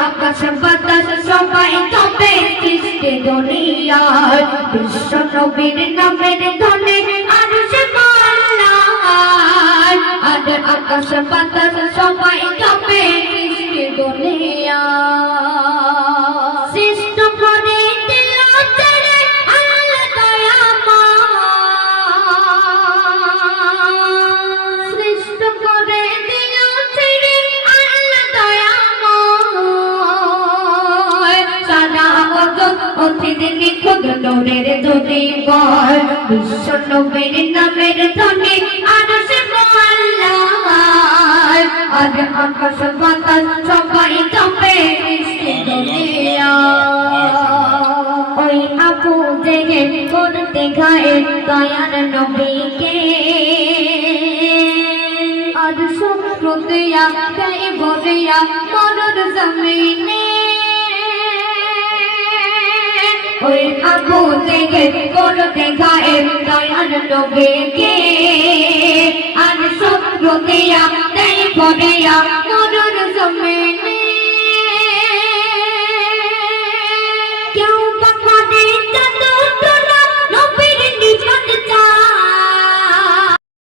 আকাশ বাতাস সবাই তবে সৃষ্টি দুনিয়ার বিশ্ব নবীর নামের ধনে আরশে আল্লাহ আর আকাশ বাতাস সবাই তবে সৃষ্টি দুনিয়ার সৃষ্ট করে দিল তেরে আল্লাহ দয়াময় সৃষ্ট করে দিল তেরে আল্লাহ দয়াময় সারা জগৎ অতীতে নিখুঁত নূরের দুনিয়ার বিশ্ব নবীর নামের ধনে আরশে আল্লাহ আর আকাশ বাতাস সবাই তবে সৃষ্টি দুনিয়ার ওই আবু জেহেল করতে গায়ে দয়ার নবীকে আর শত্রু দিয়া গায়ে বলিয়া মরুর জমিনে ওই আবু জেহেল করতে গায়ে দয়ার নবীকে আর শত্রু দিয়া গায়ে বলিয়া মরুর জমিনে